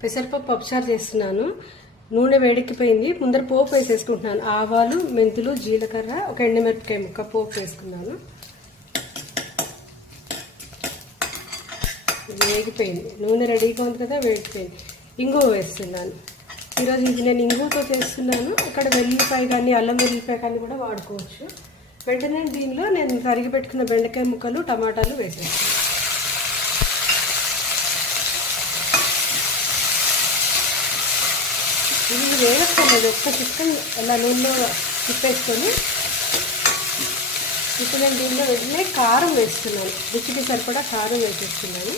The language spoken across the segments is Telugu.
పెసరపప్పు పప్పుచారు చేస్తున్నాను. నూనె వేడెక్కిపోయింది. ముందర పోపు వేసేసుకుంటున్నాను. ఆవాలు, మెంతులు, జీలకర్ర, ఒక ఎండుమిరపకాయ ముక్క పోపు వేసుకున్నాను. వేగిపోయింది. నూనె రెడీగా ఉంది కదా, వేగిపోయింది. ఇంగువ వేస్తున్నాను. ఈరోజు ఇది నేను ఇంగువతో చేస్తున్నాను. అక్కడ వెల్లిపాయ కానీ అల్లం వెల్లిపాయ కానీ కూడా వాడుకోవచ్చు. వెంటనే దీనిలో నేను తరిగి పెట్టుకున్న బెండకాయ ముక్కలు, టమాటాలు వేసేస్తాను. ఇది వేగక్కర్లేదు. ఒక్క చికెన్ అలా నూనెలో తిప్పేసుకొని ఇప్పుడు నేను దీనిలో వెంటనే కారం వేస్తున్నాను. రుచికి సరిపడా కారం వేసేస్తున్నాను.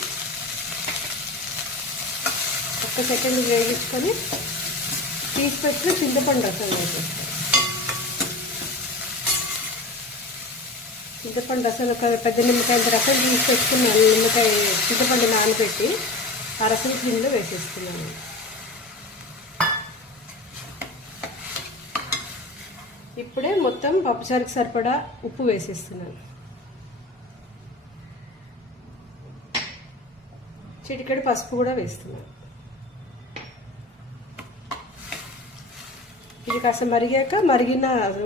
ఒక్క సెకండ్ వేగించుకొని తీసి పెట్టుకుని చింతపండు రసం వేసేస్తాను. చింతపండు రసం ఒక పెద్ద నిమ్మకాయ రసం తీసి పెట్టుకున్నాను. నిమ్మకాయ చింతపండు నానబెట్టి ఆ రసం కింద వేసేస్తున్నాను. ఇప్పుడే మొత్తం పప్పుచారుకి సరిపడా ఉప్పు వేసేస్తున్నాను. చిటికెడు పసుపు కూడా వేస్తున్నాను. ఇది కాస్త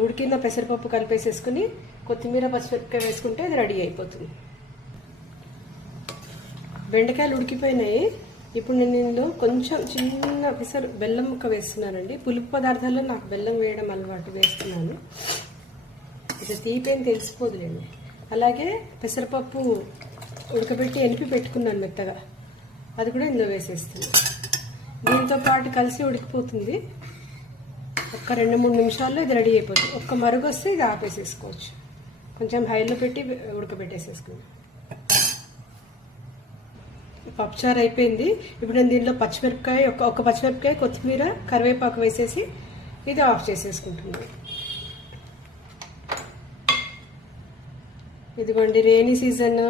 ఉడికిన పెసరపప్పు కలిపేసేసుకుని కొత్తిమీర, పచ్చిమిరపకాయ వేసుకుంటే అది రెడీ అయిపోతుంది. బెండకాయలు ఉడికిపోయినాయి. ఇప్పుడు నేను ఇందులో కొంచెం చిన్న బెల్లం ముక్క వేస్తున్నానండి. పులుపు పదార్థాల్లో నాకు బెల్లం వేయడం అలవాటు, వేస్తున్నాను. ఇది తీపేం తెలిసిపోదులేండి. అలాగే పెసరపప్పు ఉడకబెట్టి ఎనిపి పెట్టుకున్నాను మెత్తగా, అది కూడా ఇందులో వేసేస్తున్నాను. దీంతో పాటు కలిసి ఉడికిపోతుంది. ఒక్క 2-3 నిమిషాల్లో ఇది రెడీ అయిపోతుంది. ఒక్క మరుగు వస్తే ఇది ఆపేసేసుకోవచ్చు. కొంచెం హైలో పెట్టి ఉడకబెట్టేసేసుకుందాం. పప్పుచారు అయిపోయింది. ఇప్పుడు నేను దీంట్లో పచ్చిమిరపకాయ, ఒక పచ్చిమిరపకాయ, కొత్తిమీర, కరివేపాకు వేసేసి ఇది ఆఫ్ చేసేసుకుంటున్నాను. ఇదిగోండి, రెయినీ సీజన్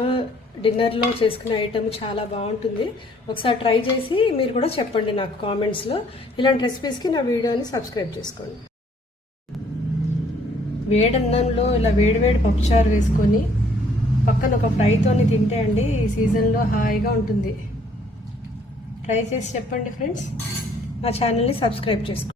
డిన్నర్లో చేసుకునే ఐటమ్ చాలా బాగుంటుంది. ఒకసారి ట్రై చేసి మీరు కూడా చెప్పండి నాకు కామెంట్స్లో. ఇలాంటి రెసిపీస్కి నా వీడియోని సబ్స్క్రైబ్ చేసుకోండి. వేడన్నంలో ఇలా వేడివేడి పప్పుచారు వేసుకొని పక్కన ఒక ఫ్రైతోని తింటే అండి ఈ సీజన్లో హాయిగా ఉంటుంది. ట్రై చేసి చెప్పండి ఫ్రెండ్స్. నా ఛానల్ని సబ్స్క్రైబ్ చేసుకోండి.